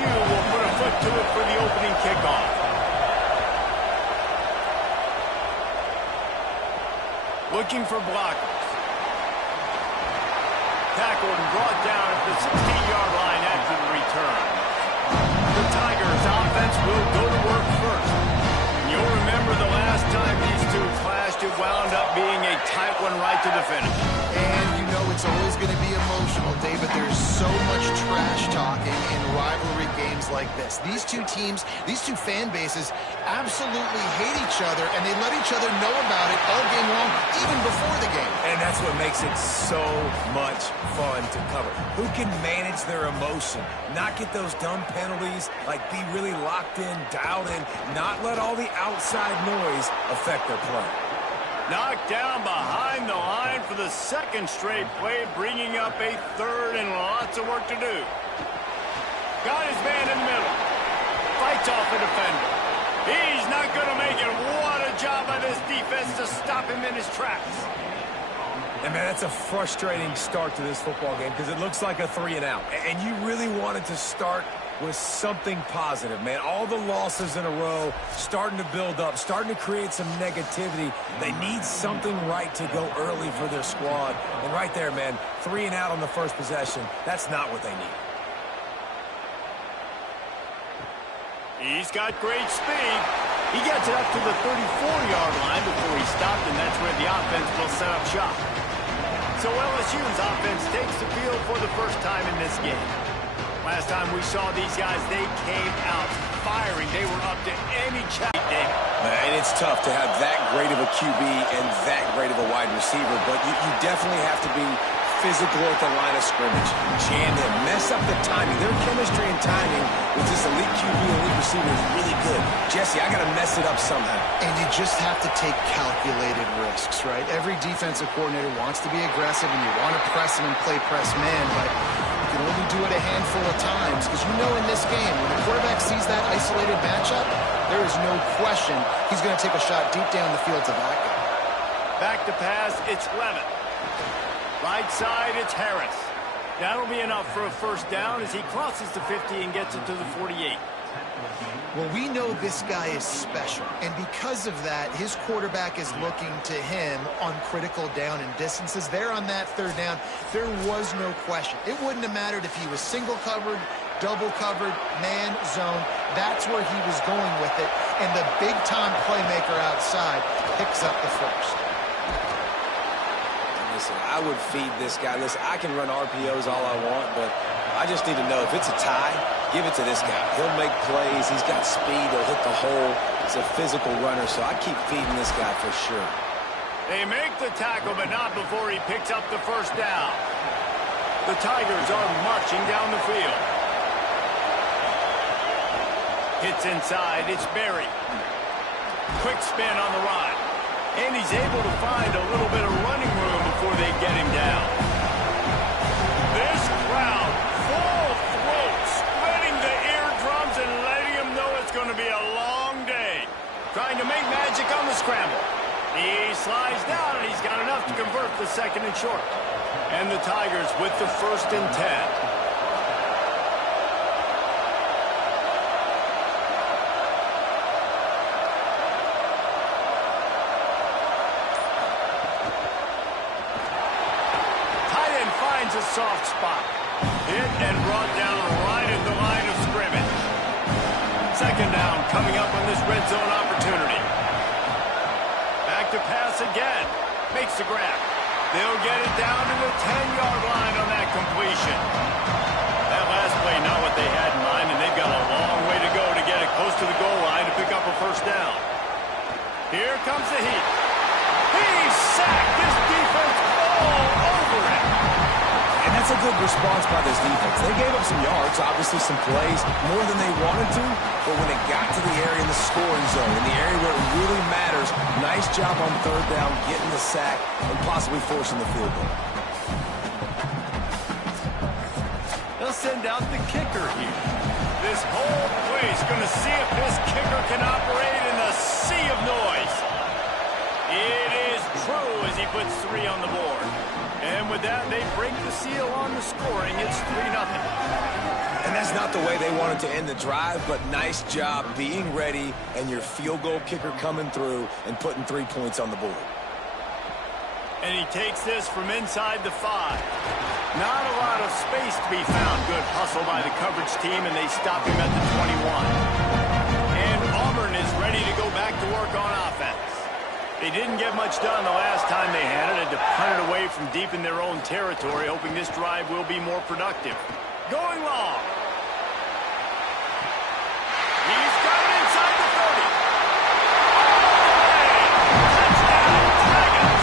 LSU will put a foot to it for the opening kickoff. Looking for blockers. Tackled and brought down at the 16-yard line after the return. The Tigers offense will go to work first. You'll remember the last time these two clashed, it wound up being a tight one right to the finish. And you know it's always going to be emotional, David. There's so much trash talking in rivalry games like this. These two teams, these two fan bases absolutely hate each other, and they let each other know about it all game long, even before the game. And that's what makes it so much fun to cover. Who can manage their emotion, not get those dumb penalties, like be really locked in, dialed in, not let all the outside noise affect their play. Knocked down behind the line for the second straight play, bringing up a third and lots of work to do. Got his man in the middle. Fights off a defender. He's not going to make it. What a job by this defense to stop him in his tracks. And, man, that's a frustrating start to this football game because it looks like a 3-and-out. And you really wanted to start with something positive, man. All the losses in a row starting to build up, starting to create some negativity. They need something right to go early for their squad. And right there, man, 3-and-out on the first possession, that's not what they need. He's got great speed. He gets it up to the 34-yard line before he stopped, and that's where the offense will set up shop. So LSU's offense takes the field for the first time in this game. Last time we saw these guys, they came out firing. They were up to any challenge, David. And it's tough to have that great of a QB and that great of a wide receiver, but you definitely have to be physical at the line of scrimmage. Jam them, mess up the timing. Their chemistry and timing with this elite QB and elite receiver is really good. Jesse, I got to mess it up somehow. And you just have to take calculated risks, right? Every defensive coordinator wants to be aggressive, and you want to press him and play press man, but you can only do it a handful of times because you know in this game, when the quarterback sees that isolated matchup, there is no question he's going to take a shot deep down the field to back it. Back to pass, it's Levitt. Right side, it's Harris. That'll be enough for a first down as he crosses the 50 and gets it to the 48. Well, we know this guy is special, and because of that, his quarterback is looking to him on critical down and distances. There on that third down, there was no question. It wouldn't have mattered if he was single covered, double covered, man, zone. That's where he was going with it, and the big-time playmaker outside picks up the first. Listen, I would feed this guy. Listen, I can run RPOs all I want, but I just need to know if it's a tie, give it to this guy. He'll make plays. He's got speed. He'll hit the hole. He's a physical runner, so I keep feeding this guy for sure. They make the tackle, but not before he picks up the first down. The Tigers are marching down the field. Hits inside. It's Berry. Quick spin on the ride. And he's able to find a little bit of running room before they get him down. This crowd, full throat, spreading the eardrums and letting him know it's going to be a long day. Trying to make magic on the scramble. He slides down, and he's got enough to convert the second and short. And the Tigers with the 1st and 10. A soft spot. Hit and brought down right at the line of scrimmage. Second down coming up on this red zone opportunity. Back to pass again. Makes the grab. They'll get it down to the 10-yard line on that completion. That last play not what they had in mind, and they've got a long way to go to get it close to the goal line to pick up a first down. Here comes the heat. He's sacked. This defense all over it. And that's a good response by this defense. They gave up some yards, obviously some plays, more than they wanted to, but when it got to the area in the scoring zone, in the area where it really matters, nice job on third down, getting the sack, and possibly forcing the field goal. They'll send out the kicker here. This whole place going to see if this kicker can operate in the sea of noise. It is true as he puts 3 on the board. And with that, they break the seal on the scoring. It's 3-0. And that's is not the way they wanted to end the drive, but nice job being ready and your field goal kicker coming through and putting 3 points on the board. And he takes this from inside the 5. Not a lot of space to be found. Good hustle by the coverage team, and they stop him at the 21. And Auburn is ready to go back to work on offense. They didn't get much done the last time they had it. Had to punt it away from deep in their own territory, hoping this drive will be more productive. Going long. He's got it inside the 30. Touchdown, Tigers.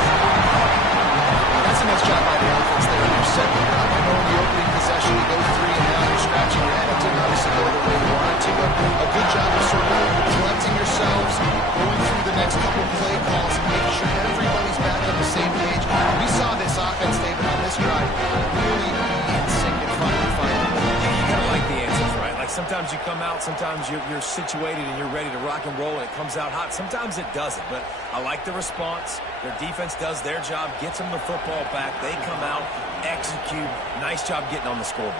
That's a nice job by the offense there in their second. I know in the opening possession you go 3 and now you're scratching your head. It didn't obviously go the way you wanted to, but a good job of sort of collecting yourselves, going through the next couple play calls, and making sure everybody's back on the same page. We saw this offense, David, on this drive really be in sync and finally find it. You gotta like the answers, right? Like sometimes you come out, sometimes you're situated and you're ready to rock and roll and it comes out hot. Sometimes it doesn't, but I like the response. Their defense does their job, gets them the football back. They come out, execute. Nice job getting on the scoreboard.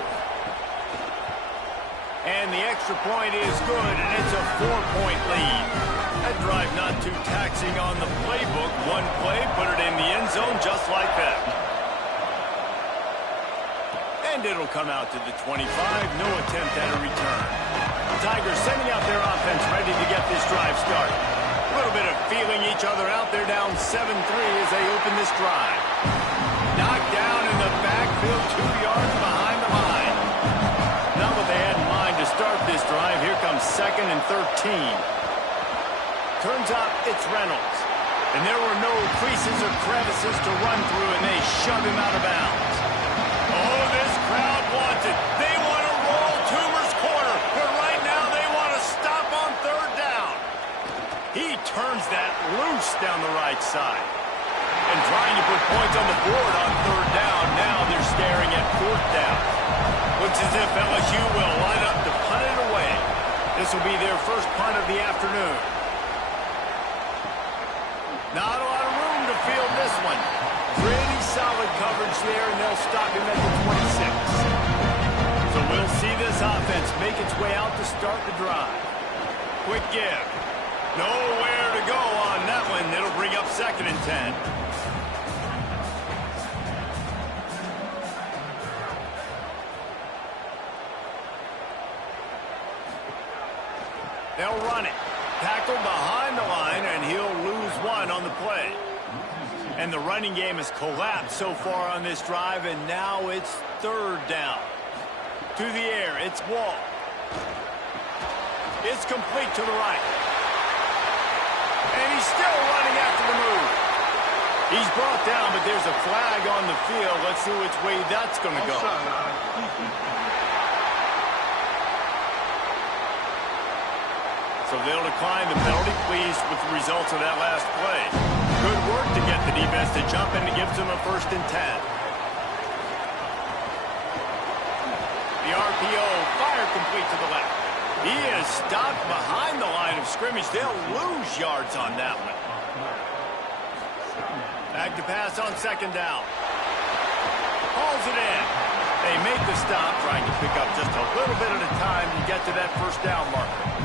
And the extra point is good, and it's a 4-point lead. That drive not too taxing on the playbook. One play, put it in the end zone just like that. And it'll come out to the 25. No attempt at a return. The Tigers sending out their offense ready to get this drive started. A little bit of feeling each other out. They're down 7-3 as they open this drive. Knocked down in the backfield, 2 yards behind the line. Not what they had in mind to start this drive. Here comes 2nd and 13. Turns out it's Reynolds. And there were no creases or crevices to run through, and they shove him out of bounds. Oh, this crowd wants it. They want to roll Toomer's corner, but right now they want to stop on 3rd down. He turns that loose down the right side. And trying to put points on the board on 3rd down. Now they're staring at 4th down. Looks as if LSU will line up to punt it away. This will be their first punt of the afternoon. Not a lot of room to field this one. Pretty solid coverage there, and they'll stop him at the 26. So we'll see this offense make its way out to start the drive. Quick give. Nowhere to go on that one. It'll bring up 2nd and 10. They'll run it. Tackled behind the line, and he'll lose 1 on the play. And the running game has collapsed so far on this drive, and now it's 3rd down. To the air, it's Wall. It's complete to the right. And he's still running after the move. He's brought down, but there's a flag on the field. Let's see which way that's going to go. So they'll decline the penalty, pleased with the results of that last play. Good work to get the defense to jump in and gives them a 1st and 10. The RPO, fire complete to the left. He is stopped behind the line of scrimmage. They'll lose yards on that one. Back to pass on 2nd down. Hauls it in. They make the stop, trying to pick up just a little bit at a time to get to that 1st down marker.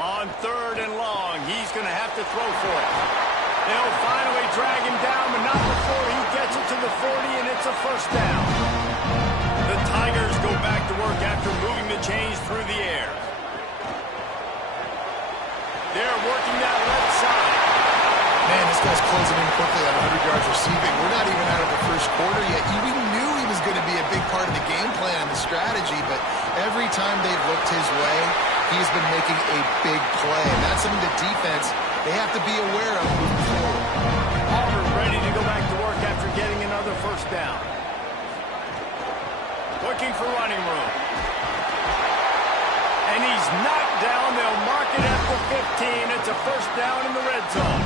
On 3rd and long, he's going to have to throw for it. They'll finally drag him down, but not before he gets it to the 40, and it's a 1st down. The Tigers go back to work after moving the chains through the air. They're working that left side. Man, this guy's closing in quickly on 100 yards receiving. We're not even out of the 1st quarter yet. We knew he was going to be a big part of the game plan and the strategy, but every time they've looked his way, he's been making a big play. And that's something the defense, they have to be aware of moving forward. Auburn ready to go back to work after getting another 1st down. Looking for running room. And he's knocked down. They'll mark it at the 15. It's a 1st down in the red zone.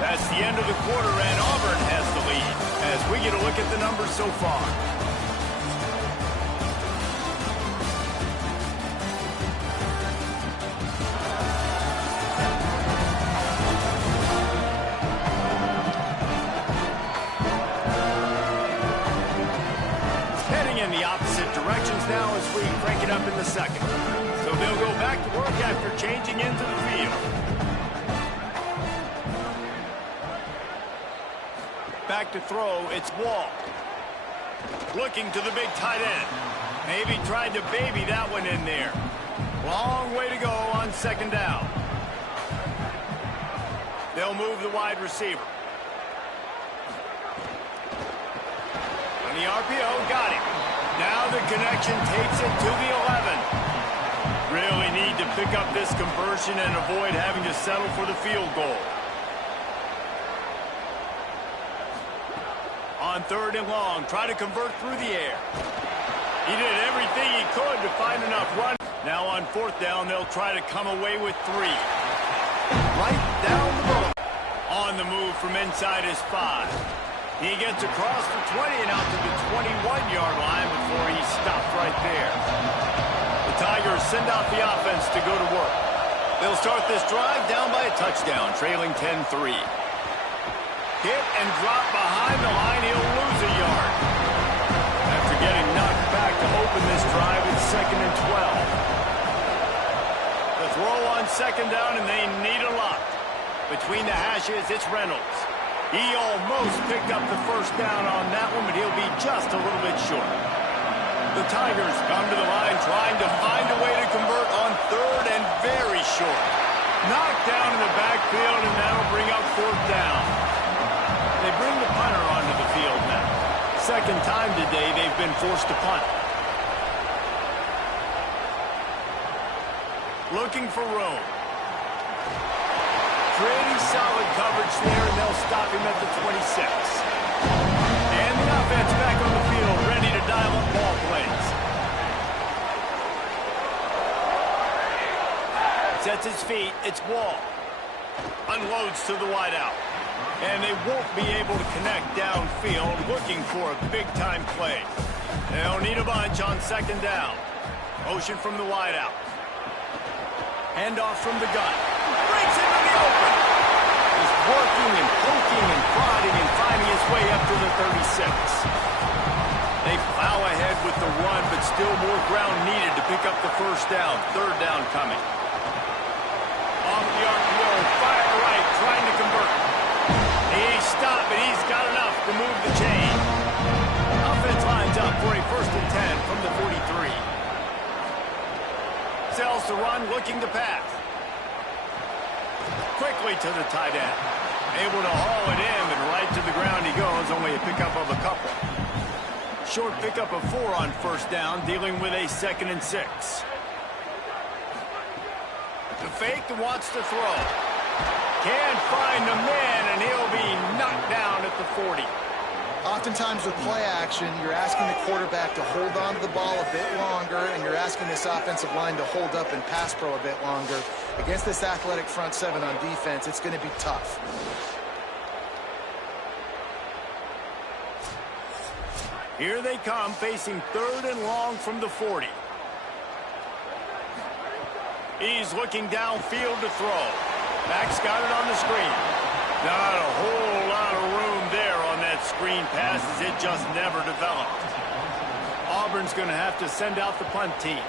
That's the end of the quarter, and Auburn has the lead as we get a look at the numbers so far. Directions now as we crank it up in the second. So they'll go back to work after changing into the field. Back to throw, it's Wall. Looking to the big tight end. Maybe tried to baby that one in there. Long way to go on second down. They'll move the wide receiver. On the RPO, got him. Now the connection takes it to the 11. Really need to pick up this conversion and avoid having to settle for the field goal. On third and long, try to convert through the air. He did everything he could to find enough run. Now on fourth down, they'll try to come away with 3. Right down the middle. On the move from inside his 5. He gets across the 20 and out to the 21-yard line before he stopped right there. The Tigers send out the offense to go to work. They'll start this drive down by a touchdown, trailing 10-3. Hit and drop behind the line, he'll lose a yard. After getting knocked back to open this drive, it's 2nd and 12. The throw on second down, and they need a lot. Between the hashes, it's Reynolds. He almost picked up the first down on that one, but he'll be just a little bit short. The Tigers come to the line trying to find a way to convert on third and very short. Knocked down in the backfield, and that'll bring up fourth down. They bring the punter onto the field now. Second time today they've been forced to punt. Looking for room. Pretty solid coverage there, and they'll stop him at the 26. And the offense back on the field, ready to dial up ball plays. Sets his feet, it's Wall. Unloads to the wideout. And they won't be able to connect downfield, looking for a big-time play. They'll need a bunch on second down. Motion from the wideout. Handoff from the gun. Breaks into the open. He's working and poking and prodding and finding his way up to the 36. They plow ahead with the run, but still more ground needed to pick up the first down. Third down coming. Off the RPO, fire right, trying to convert. He stopped, but he's got enough to move the chain. Offense lines up for a 1st and 10 from the 43. Sells to run, looking to pass. Quickly to the tight end. Able to haul it in, and right to the ground he goes, only a pickup of a couple. Short pickup of 4 on first down, dealing with a 2nd and 6. The fake and wants to throw. Can't find the man, and he'll be knocked down at the 40. Oftentimes with play action, you're asking the quarterback to hold on to the ball a bit longer, and you're asking this offensive line to hold up and pass pro a bit longer. Against this athletic front 7 on defense, it's going to be tough. Here they come, facing 3rd and long from the 40. He's looking downfield to throw. Max got it on the screen. Not a whole lot of room there on that screen pass, as it just never developed. Auburn's going to have to send out the punt team.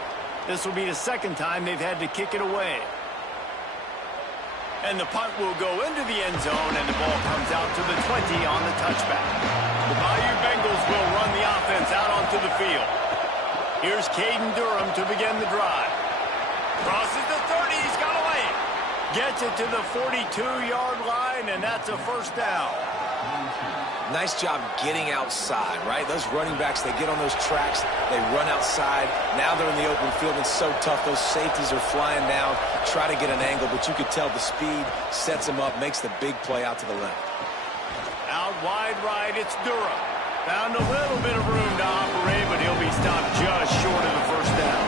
This will be the 2nd time they've had to kick it away. And the punt will go into the end zone, and the ball comes out to the 20 on the touchback. The Bayou Bengals will run the offense out onto the field. Here's Caden Durham to begin the drive. Crosses the 30, he's got away. Gets it to the 42-yard line, and that's a first down. Nice job getting outside, right? Those running backs, they get on those tracks, they run outside. Now they're in the open field. It's so tough. Those safeties are flying down, try to get an angle, but you could tell the speed sets him up, makes the big play out to the left. Out wide right, it's Durham. Found a little bit of room to operate, but he'll be stopped just short of the first down.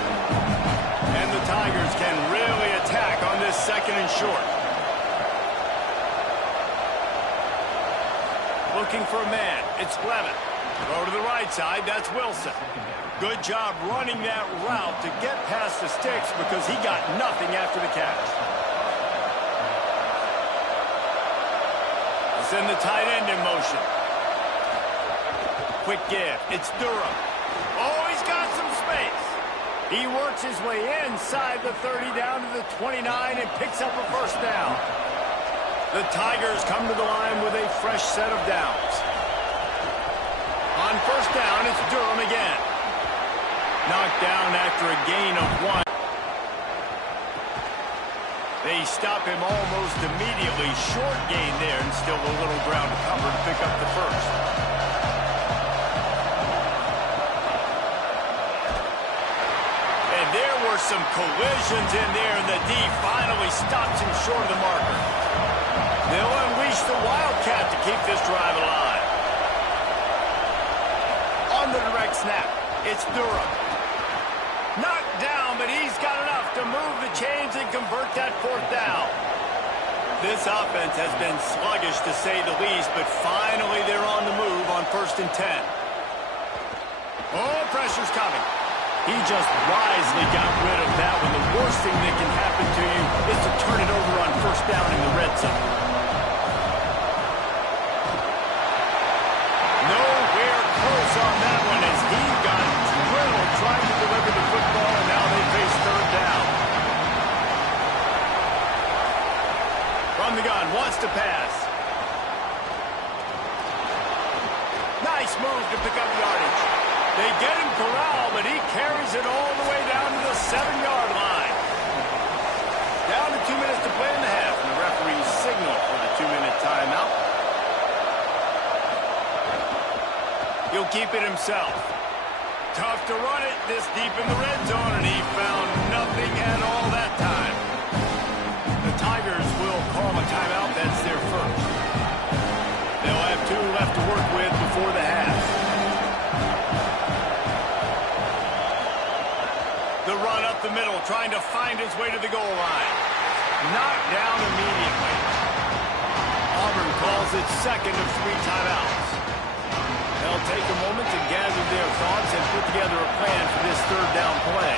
And the Tigers can really attack on this 2nd and short. Looking for a man. It's Levin. Go to the right side. That's Wilson. Good job running that route to get past the sticks because he got nothing after the catch. Send the tight end in motion. Quick give. It's Durham. Oh, he's got some space. He works his way inside the 30 down to the 29 and picks up a first down. The Tigers come to the line with a fresh set of downs. On first down, it's Durham again. Knocked down after a gain of 1. They stop him almost immediately. Short gain there and still a little ground to cover to pick up the first. And there were some collisions in there, and the D finally stops him short of the marker. They'll unleash the Wildcat to keep this drive alive. On the direct snap, it's Durham. Knocked down, but he's got enough to move the chains and convert that fourth down. This offense has been sluggish, to say the least, but finally they're on the move on 1st and 10. Oh, pressure's coming. He just wisely got rid of that one. The worst thing that can happen to you is to turn it over on 1st down in the red zone. Nowhere close on that one as he got drilled trying to deliver the football, and now they face 3rd down. From the gun, wants to pass. Nice move to pick up yardage. They get him corralled, but he carries it all the way down to the 7-yard line. Down to 2 minutes to play in the half, and the referee signal for the 2-minute timeout. He'll keep it himself. Tough to run it this deep in the red zone, and he found nothing at all that time. The Tigers will call a timeout. That's their first. They'll have 2 left to work with before the half. The run up the middle, trying to find his way to the goal line. Knocked down immediately. Auburn calls it 2nd of 3 timeouts. They'll take a moment to gather their thoughts and put together a plan for this 3rd down play.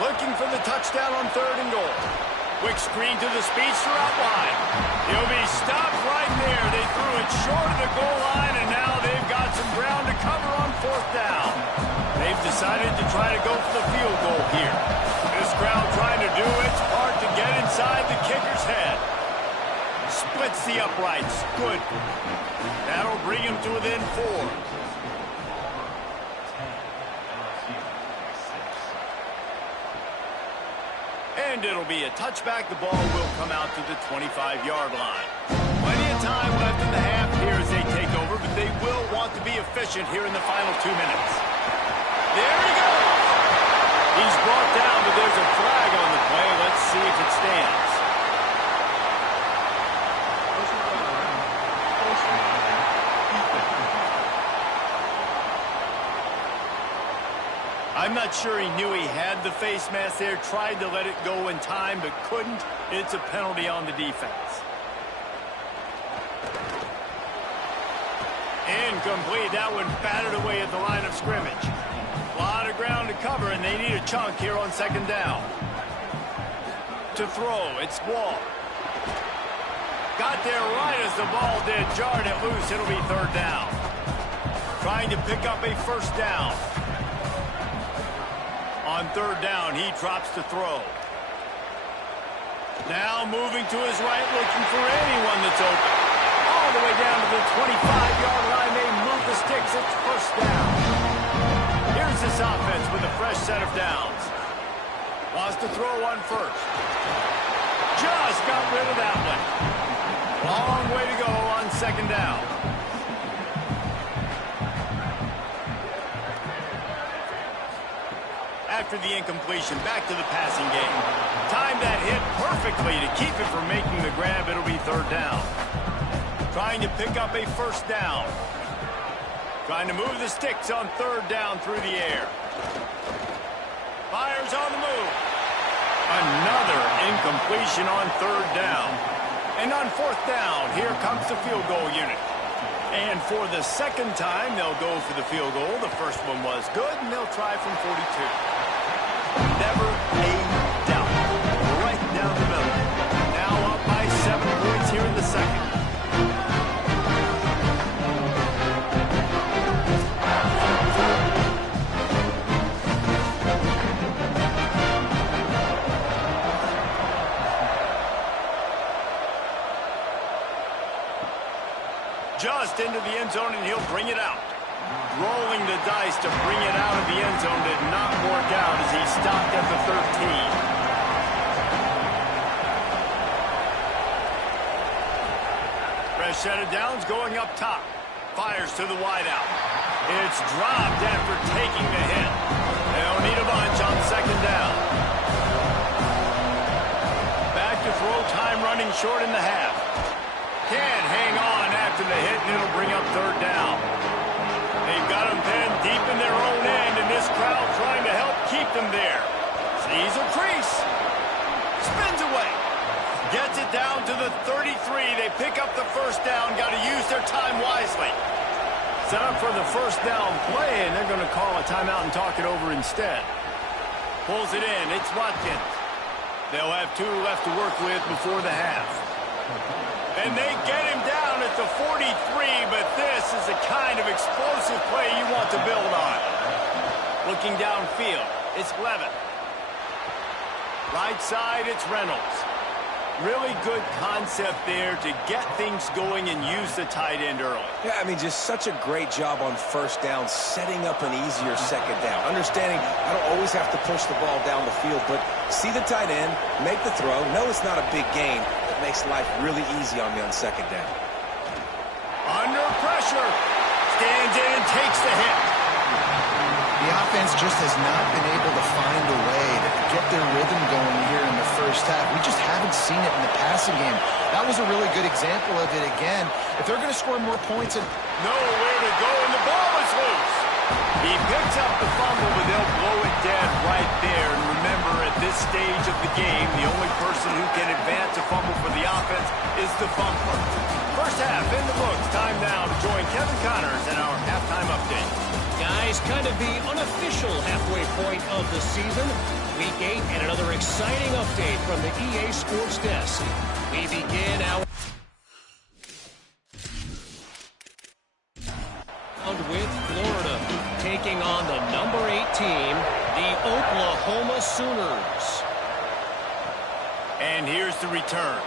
Looking for the touchdown on 3rd and goal. Quick screen to the speedster out wide. He'll be stopped right there. They threw it short of the goal line, and now they've got some ground to cover on 4th down. They've decided to try to go for the field goal here. This crowd trying to do its part to get inside the kicker's head. Splits the uprights. Good. That'll bring him to within 4. And it'll be a touchback. The ball will come out to the 25-yard line. Plenty of time left in the half here as they take over, but they will want to be efficient here in the final 2 minutes. There he goes. He's brought down, but there's a flag on the play. Let's see if it stands. I'm not sure he knew he had the face mask there, tried to let it go in time, but couldn't. It's a penalty on the defense. Incomplete. That one batted away at the line of scrimmage. A lot of ground to cover, and they need a chunk here on 2nd down. To throw, it's Wall. Got there right as the ball did. Jarred it loose. It'll be 3rd down. Trying to pick up a 1st down. On 3rd down, he drops to throw. Now moving to his right, looking for anyone that's open. All the way down to the 25-yard line. They move the sticks. It's 1st down. Here's this offense with a fresh set of downs. Wants to throw on 1st. Just got rid of that one. Long way to go on 2nd down. After the incompletion, back to the passing game. Timed that hit perfectly to keep it from making the grab. It'll be 3rd down. Trying to pick up a 1st down. Trying to move the sticks on 3rd down through the air. Fires on the move. Another incompletion on 3rd down. And on 4th down, here comes the field goal unit. And for the 2nd time, they'll go for the field goal. The first one was good, and they'll try from 42. Never a doubt. Right down the middle. Now up by 7 points here in the 2nd. the end zone, and he'll bring it out. Rolling the dice to bring it out of the end zone did not work out as he stopped at the 13. Fresh set of downs going up top. Fires to the wideout. It's dropped after taking the hit. They'll need a bunch on second down. Back to throw, time running short in the half. Can't hang on after the hit, and it'll bring up third down. They've got them pinned deep in their own end, and this crowd trying to help keep them there. Sees a crease. Spins away. Gets it down to the 33. They pick up the first down. Got to use their time wisely. Set up for the first down play, and they're going to call a timeout and talk it over instead. Pulls it in. It's Watkins. They'll have 2 left to work with before the half. And they get him down at the 43, but this is the kind of explosive play you want to build on. Looking downfield, it's Levin. Right side, it's Reynolds. Really good concept there to get things going and use the tight end early. Yeah, I mean, just such a great job on first down, setting up an easier second down. Understanding I don't always have to push the ball down the field, but see the tight end, make the throw. No, it's not a big gain. It makes life really easy on me on second down. Under pressure. Stands in and takes the hit. The offense just has not been able to find a way to get their rhythm going here in the first half. We just haven't seen it in the passing game. That was a really good example of it again. If they're going to score more points and nowhere to go, and the ball is loose. He picks up the fumble, but they'll blow it dead right there. And remember, at this stage of the game, the only person who can advance a fumble for the offense is the fumbler. First half in the books. Time now to join Kevin Connors in our halftime update. Guys, kind of the unofficial halfway point of the season. Week 8 and another exciting update from the EA Sports Desk. We begin our with Florida taking on the number 8 team, the Oklahoma Sooners. And here's the return.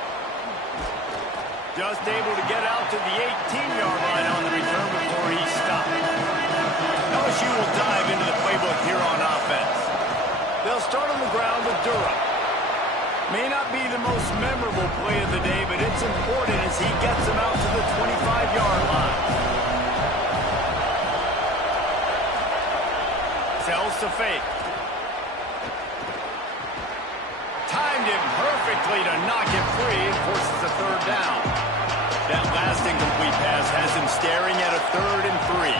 Just able to get out to the 18-yard line on the return before he stopped. LSU will dive into the playbook here on offense. They'll start on the ground with Durham. May not be the most memorable play of the day, but it's important as he gets them out to the 25-yard line. Sells to fake. Timed him perfectly to knock it free and forces a third down. That last incomplete pass has him staring at a 3rd and 3.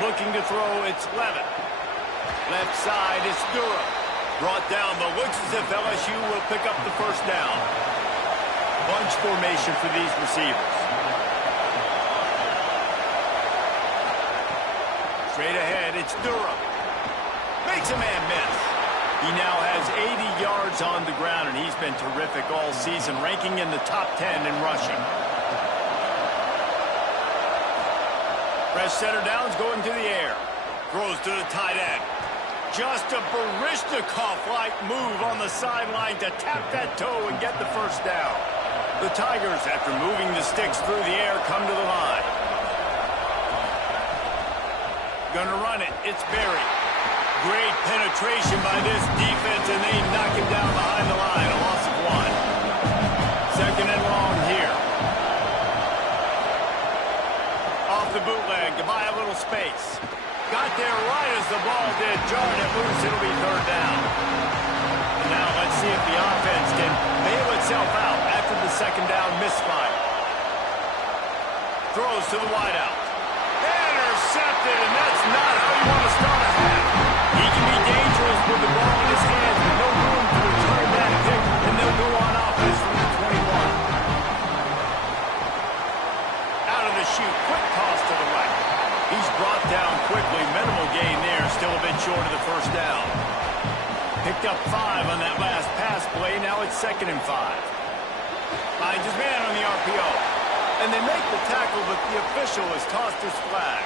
Looking to throw, it's Levin. Left side, it's Durham. Brought down, but looks as if LSU will pick up the first down. Bunch formation for these receivers. Straight ahead, it's Durham. Makes a man miss. He now has 80 yards on the ground, and he's been terrific all season, ranking in the top 10 in rushing. Fresh center downs going to the air. Throws to the tight end. Just a Baryshnikov-like move on the sideline to tap that toe and get the first down. The Tigers, after moving the sticks through the air, come to the line. Gonna run it. It's Berry. Great penetration by this defense, and they knock him down behind the line. A loss of 1. Second and long here. Off the bootleg to buy a little space. Got there right as the ball did. Jarred it loose. It'll be third down. And now let's see if the offense can bail itself out after the second down misfire. Throws to the wideout. Intercepted, and that's not how you want to start a half. He can be dangerous with the ball in his hands, but no room to return that pick, and they'll go on offense from the 21. Out of the chute, quick toss to the right. He's brought down quickly. Minimal gain there, still a bit short of the first down. Picked up 5 on that last pass play. Now it's 2nd and 5. Finds his man on the RPO. And they make the tackle, but the official has tossed his flag.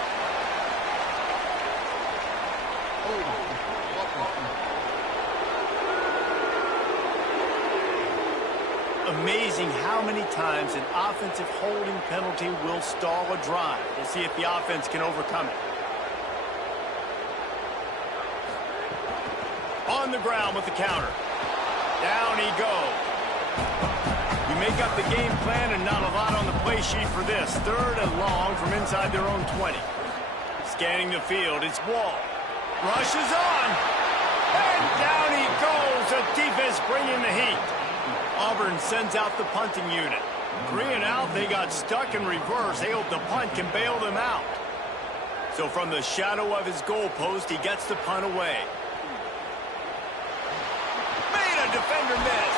amazing how many times an offensive holding penalty will stall a drive. We'll see if the offense can overcome it. On the ground with the counter. Down he goes. You make up the game plan and not a lot on the play sheet for this. 3rd and long from inside their own 20. Scanning the field, it's Wall. Rushes on. And down he goes. The defense bringing the heat. Auburn sends out the punting unit. 3 and out, they got stuck in reverse. They hope the punt can bail them out. So from the shadow of his goalpost, he gets the punt away. Made a defender miss.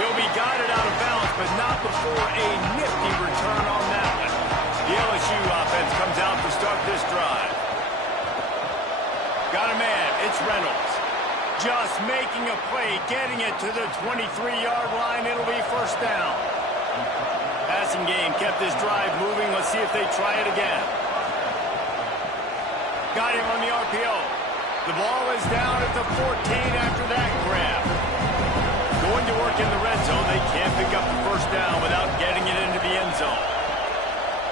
He'll be guided out of bounds, but not before a nifty return on that one. The LSU offense comes out to start this drive. Got a man, it's Reynolds. Just making a play, getting it to the 23-yard line. It'll be 1st down. Passing game kept this drive moving. Let's see if they try it again. Got him on the RPO. The ball is down at the 14 after that grab. Going to work in the red zone. They can't pick up the 1st down without getting it into the end zone.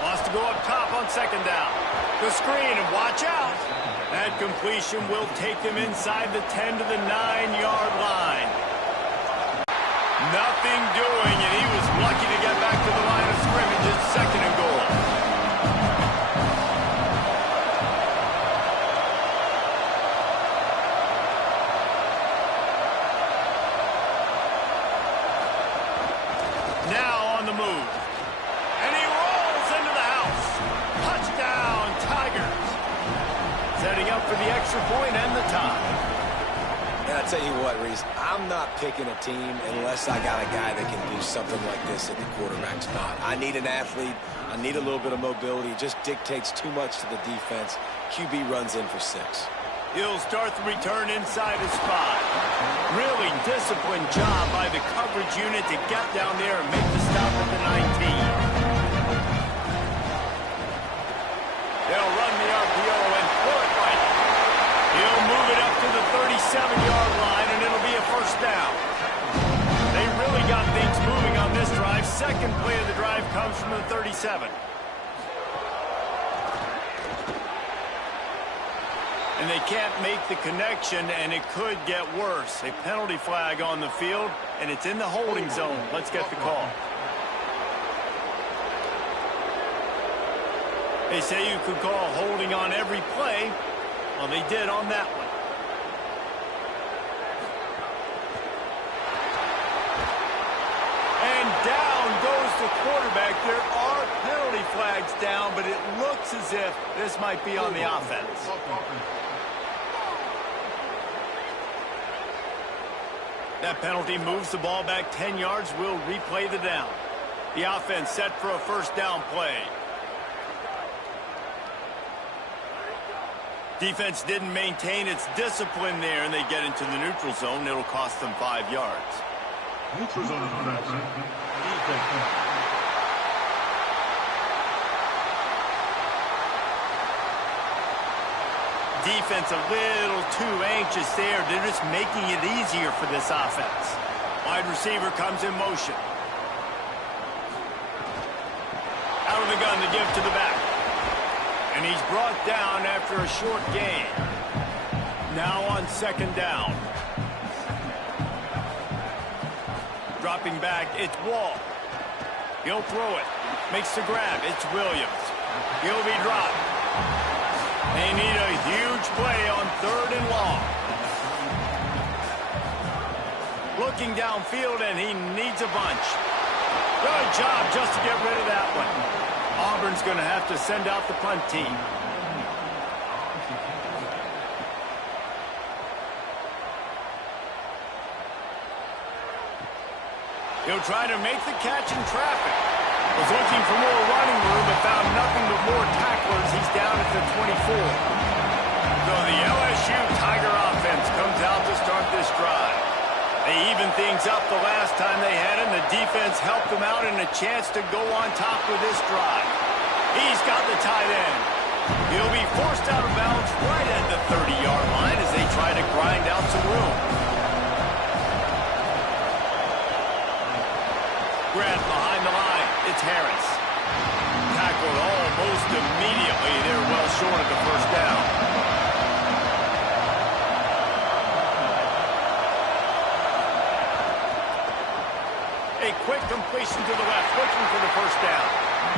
Wants to go up top on 2nd down. The screen, and watch out. That completion will take them inside the 10 to the 9-yard line. Nothing doing, and he was lucky to get back to the line of scrimmage. It's 2nd and goal. Now on the move. And he rolls into the house. Touchdown, Tigers. Setting up for the extra point and the tie. And I tell you what, Reese, I'm not picking a team unless I got a guy that can do something like this at the quarterback spot. I need an athlete. I need a little bit of mobility. It just dictates too much to the defense. QB runs in for 6. He'll start the return inside his spot. Really disciplined job by the coverage unit to get down there and make the stop at the 19. They'll run the RPO and pull it right. He'll move it up to the 37-yard line, and it'll be a 1st down. They really got things moving on this drive. 2nd play of the drive comes from the 37. And they can't make the connection, and it could get worse. A penalty flag on the field, and it's in the holding zone. Let's get the call. They say you could call holding on every play. Well, they did on that one. And down goes the quarterback. There are penalty flags down, but it looks as if this might be on the offense. That penalty moves the ball back 10 yards. We'll replay the down. The offense set for a 1st down play. Defense didn't maintain its discipline there, and they get into the neutral zone. It'll cost them 5 yards. Neutral zone infraction. Defense a little too anxious there. They're just making it easier for this offense. Wide receiver comes in motion. Out of the gun to give to the back. And he's brought down after a short gain. Now on 2nd down. Dropping back, it's Wall. He'll throw it. Makes the grab, it's Williams. He'll be dropped. They need a huge play on 3rd and long. Looking downfield, and he needs a bunch. Good job just to get rid of that one. Auburn's going to have to send out the punt team. He'll try to make the catch in traffic. Was looking for more running room, but found nothing but more tacklers. He's down at the 24. So the LSU Tiger offense comes out to start this drive. They evened things up the last time they had him. The defense helped them out and a chance to go on top with this drive. He's got the tight end. He'll be forced out of bounds right at the 30-yard line as they try to grind out some room. grab behind the line. It's Harris. Tackled almost immediately. They're well short of the first down. A quick completion to the left, looking for the first down.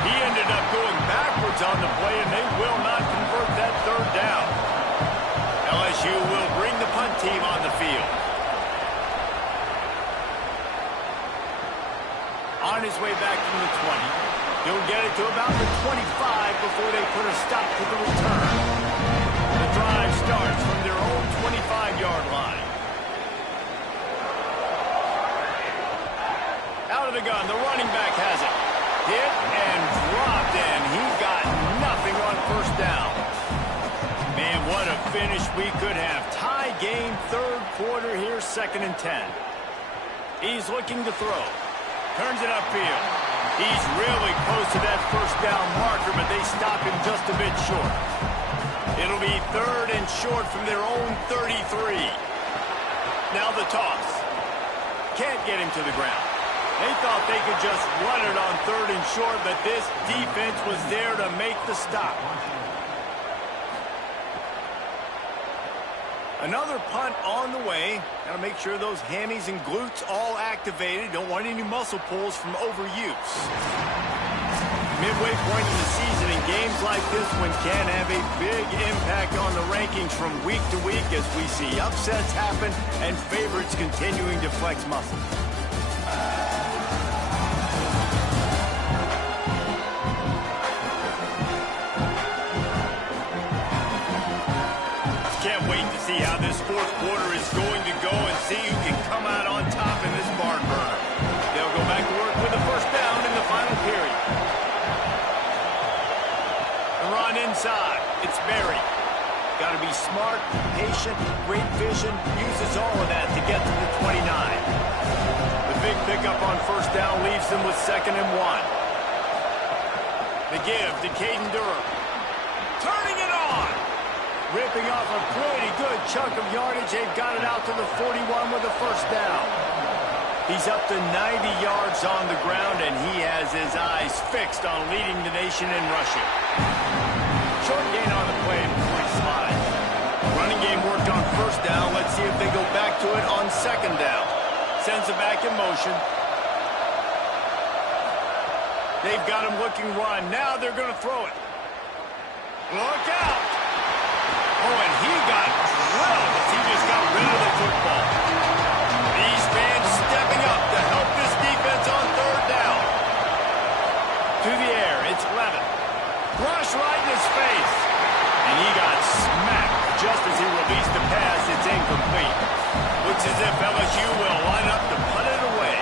He ended up going backwards on the play, and they will not convert that third down. LSU will bring the punt team on the field. On his way back from the 20. He'll get it to about the 25 before they put a stop to the return. The drive starts from their own 25-yard line. Out of the gun, the running back has it. Hit and dropped, and he got nothing on first down. Man, what a finish we could have. Tie game, third quarter here, 2nd and 10. He's looking to throw. Turns it upfield. He's really close to that first down marker, but they stop him just a bit short. It'll be 3rd and short from their own 33. Now the toss. Can't get him to the ground. They thought they could just run it on 3rd and short, but this defense was there to make the stop. Another punt on the way. Got to make sure those hammies and glutes all activated. Don't want any muscle pulls from overuse. Midway point in the season, and games like this one can have a big impact on the rankings from week to week as we see upsets happen and favorites continuing to flex muscle. Can't wait to see how this fourth quarter is going to go and see who can come out on top in this barn burner. They'll go back to work with the first down in the final period. The run inside. It's Berry. Got to be smart, patient, great vision. Uses all of that to get to the 29. The big pickup on first down leaves them with 2nd and 1. The give to Caden Durham. Turning it on. Ripping off a pretty good chunk of yardage. They've got it out to the 41 with a first down. He's up to 90 yards on the ground, and he has his eyes fixed on leading the nation in rushing. Short gain on the play before he slides. Running game worked on first down. Let's see if they go back to it on 2nd down. Sends it back in motion. They've got him looking run. Now they're going to throw it. Look out! Oh, and he got drilled as he just got rid of the football. These fans stepping up to help this defense on 3rd down. To the air, it's Levin. Rush right in his face. And he got smacked just as he released the pass. It's incomplete. Looks as if LSU will line up to punt it away.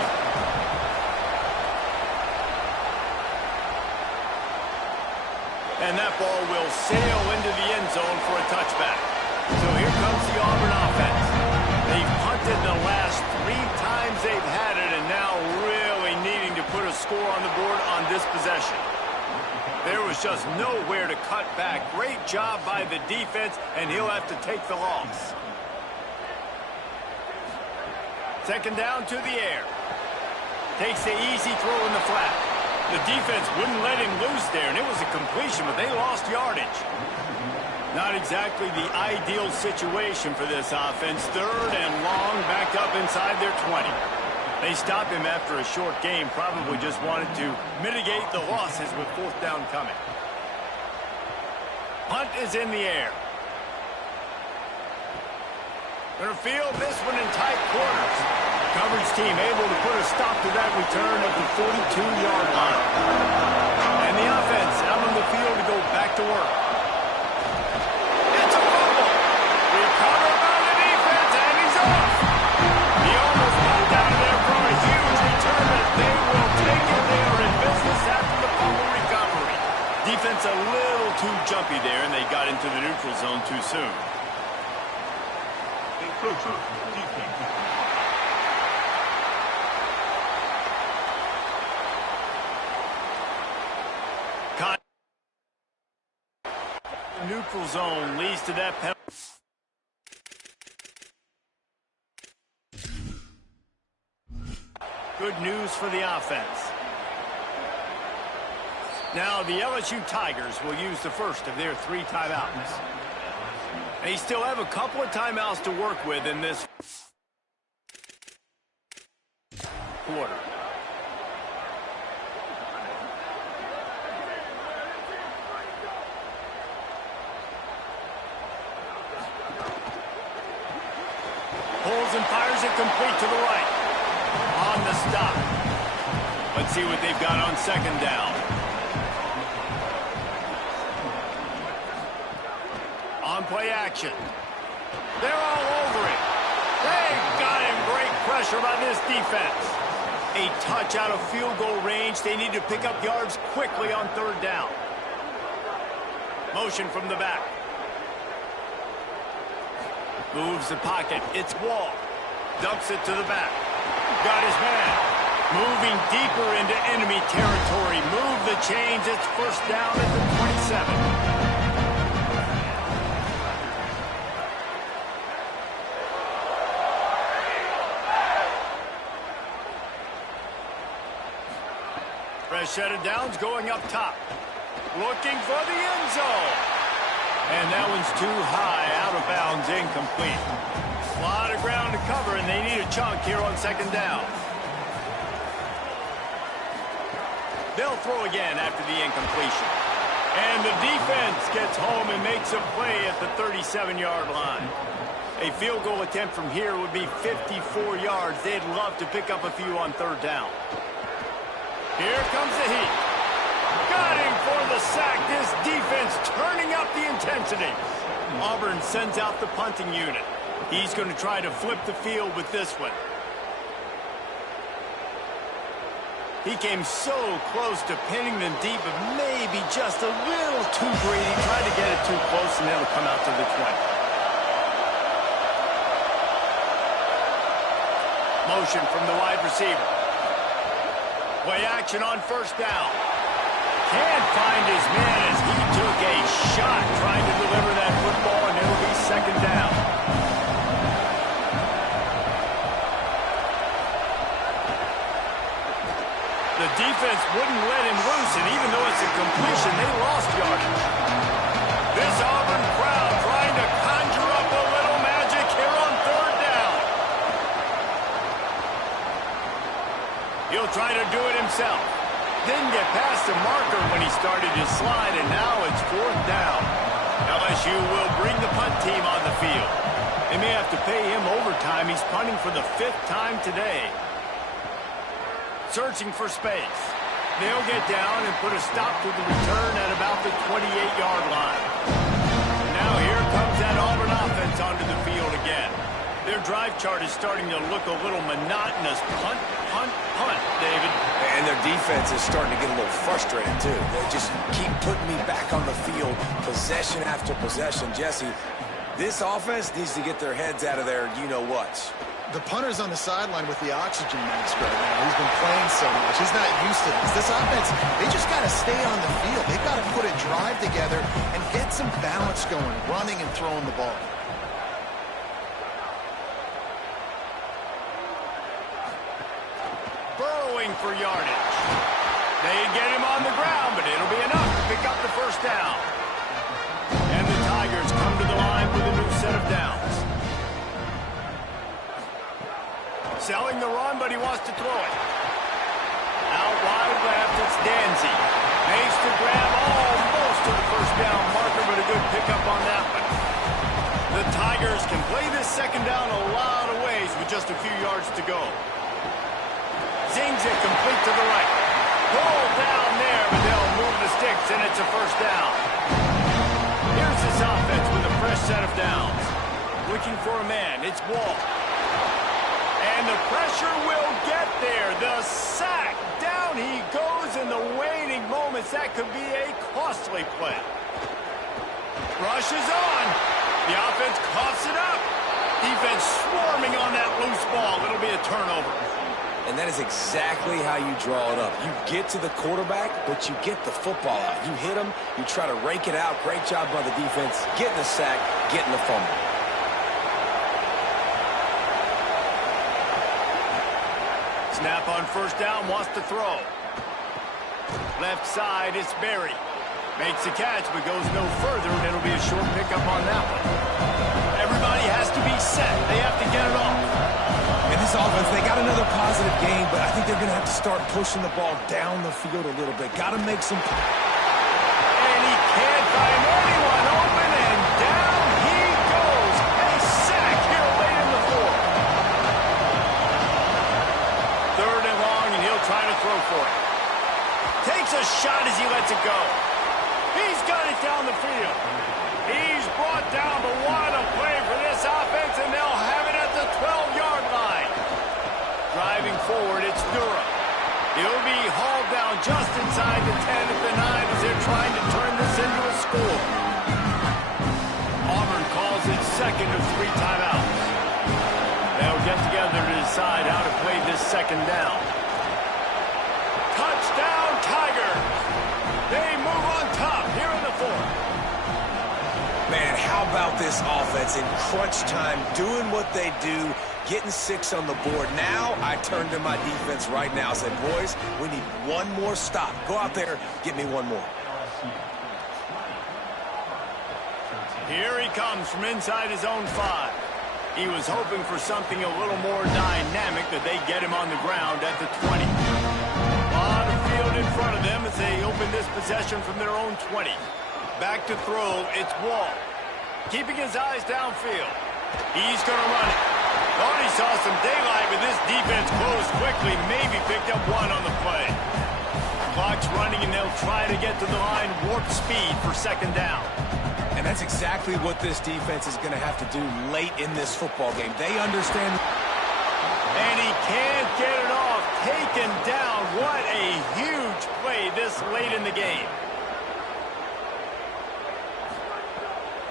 And that ball will sail into the end zone for a touchback. So here comes the Auburn offense. They've punted the last 3 times they've had it, and now really needing to put a score on the board on this possession. There was just nowhere to cut back. Great job by the defense, and he'll have to take the loss. 2nd down to the air. Takes the easy throw in the flat. The defense wouldn't let him loose there, and it was a completion, but they lost yardage. Not exactly the ideal situation for this offense. 3rd and long, backed up inside their 20. They stopped him after a short game, probably just wanted to mitigate the losses with 4th down coming. Punt is in the air. Gonna field this one in tight quarters. Coverage team able to put a stop to that return at the 42-yard line. And the offense out on the field to go back to work. It's a fumble. Recovered by the defense, and he's off. He almost got down there for a huge return, but they will take it. They are in business after the fumble recovery. Defense a little too jumpy there, and they got into the neutral zone too soon. Neutral zone leads to that penalty. Good news for the offense. Now the LSU Tigers will use the first of their 3 timeouts. They still have a couple of timeouts to work with in this quarter. Pulls and fires it complete to the right. On the stop. Let's see what they've got on second down. On play action. They're all over it. They've got him. Great pressure by this defense. A touch out of field goal range. They need to pick up yards quickly on third down. Motion from the back. Moves the pocket. It's Wall. Dumps it to the back. Got his man. Moving deeper into enemy territory. Move the chains. It's first down at the 27. Fresh set of downs going up top. Looking for the end zone. And that one's too high, out of bounds, incomplete. A lot of ground to cover, and they need a chunk here on second down. They'll throw again after the incompletion. And the defense gets home and makes a play at the 37-yard line. A field goal attempt from here would be 54 yards. They'd love to pick up a few on third down. Here comes the heat. Got him for the sack. This defense turning up the intensity. Auburn sends out the punting unit. He's going to try to flip the field with this one. He came so close to pinning them deep, but maybe just a little too greedy. Tried to get it too close, and it'll come out to the 20. Motion from the wide receiver. Play action on first down. Can't find his man as he took a shot trying to deliver that football, and it'll be second down. The defense wouldn't let him loose, and even though it's a completion, they lost yardage. This Auburn crowd trying to conjure up a little magic here on third down. He'll try to do it himself. Didn't get past the marker when he started his slide, and now it's fourth down. LSU will bring the punt team on the field. They may have to pay him overtime. He's punting for the 5th time today. Searching for space. They'll get down and put a stop to the return at about the 28-yard line. Now here comes that Auburn offense onto the field again. Their drive chart is starting to look a little monotonous. Punt, punt, punt, David. And their defense is starting to get a little frustrated, too. They just keep putting me back on the field, possession after possession. Jesse, this offense needs to get their heads out of their you-know-whats. The punter's on the sideline with the oxygen mask right now. He's been playing so much. He's not used to this. This offense, they just got to stay on the field. They've got to put a drive together and get some balance going, running and throwing the ball. Burrowing for yardage. They get him on the ground, but it'll be enough to pick up the first down. And the Tigers come to the line with a new set of downs. Selling the run, but he wants to throw it. Out wide left, it's Danzy. Makes the grab almost to the first down marker, but a good pickup on that one. The Tigers can play this second down a lot of ways with just a few yards to go. Zings it complete to the right. Pull down there, but they'll move the sticks, and it's a first down. Here's this offense with a fresh set of downs. Looking for a man. It's Wall. And the pressure will get there. The sack. Down he goes in the waning moments. That could be a costly play. Rush is on. The offense coughs it up. Defense swarming on that loose ball. It'll be a turnover. And that is exactly how you draw it up. You get to the quarterback, but you get the football out. You hit him, you try to rake it out. Great job by the defense. Getting the sack, getting the fumble. Snap on first down, wants to throw. Left side, it's Berry. Makes the catch, but goes no further, and it'll be a short pickup on that one. Everybody has to be set. They have to get it off. And this offense, they got another positive game, but I think they're going to have to start pushing the ball down the field a little bit. Got to make some... And he can't find anyone open, and down he goes. A sack here late in the fourth. Third and long, and he'll try to throw for it. Takes a shot as he lets it go. He's got it down the field. He's brought down, but what a play for this offense, and they'll have it at the 12-yard line. Driving forward, it's Durham. He'll be hauled down just inside the 10 at the 9 as they're trying to turn this into a score. Auburn calls it second of 3 timeouts. They'll get together to decide how to play this second down. Touchdown, Tigers! They move on top here in the fourth. Man, how about this offense in crunch time, doing what they do, getting 6 on the board. Now I turn to my defense right now and said, boys, we need one more stop. Go out there, get me one more. Here he comes from inside his own 5. He was hoping for something a little more dynamic, that they get him on the ground at the 20. A lot of field in front of them as they open this possession from their own 20. Back to throw, it's Wall. Keeping his eyes downfield. He's going to run it. Thought he saw some daylight, but this defense closed quickly. Maybe picked up 1 on the play. Clock's running, and they'll try to get to the line warp speed for second down. And that's exactly what this defense is going to have to do late in this football game. They understand. And he can't get it off. Taken down. What a huge play this late in the game.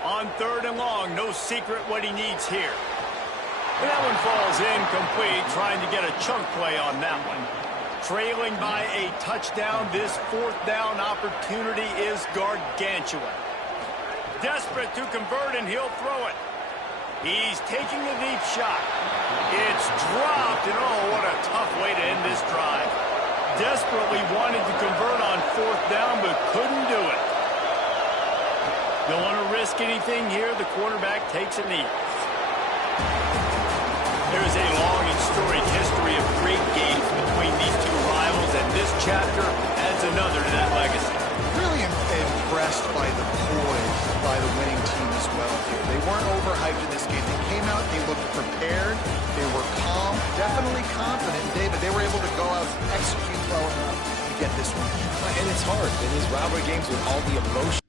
On third and long, no secret what he needs here. And that one falls incomplete, trying to get a chunk play on that one. Trailing by a touchdown, this fourth down opportunity is gargantuan. Desperate to convert, and he'll throw it. He's taking a deep shot. It's dropped, and oh, what a tough way to end this drive. Desperately wanted to convert on fourth down, but couldn't do it. Don't want to risk anything here. The quarterback takes a knee. There is a long and storied history of great games between these two rivals, and this chapter adds another to that legacy. Really impressed by the poise by the winning team as well here. They weren't overhyped in this game. They came out, they looked prepared, they were calm, definitely confident. David, they were able to go out and execute well enough to get this one. And it's hard in these rivalry games with all the emotion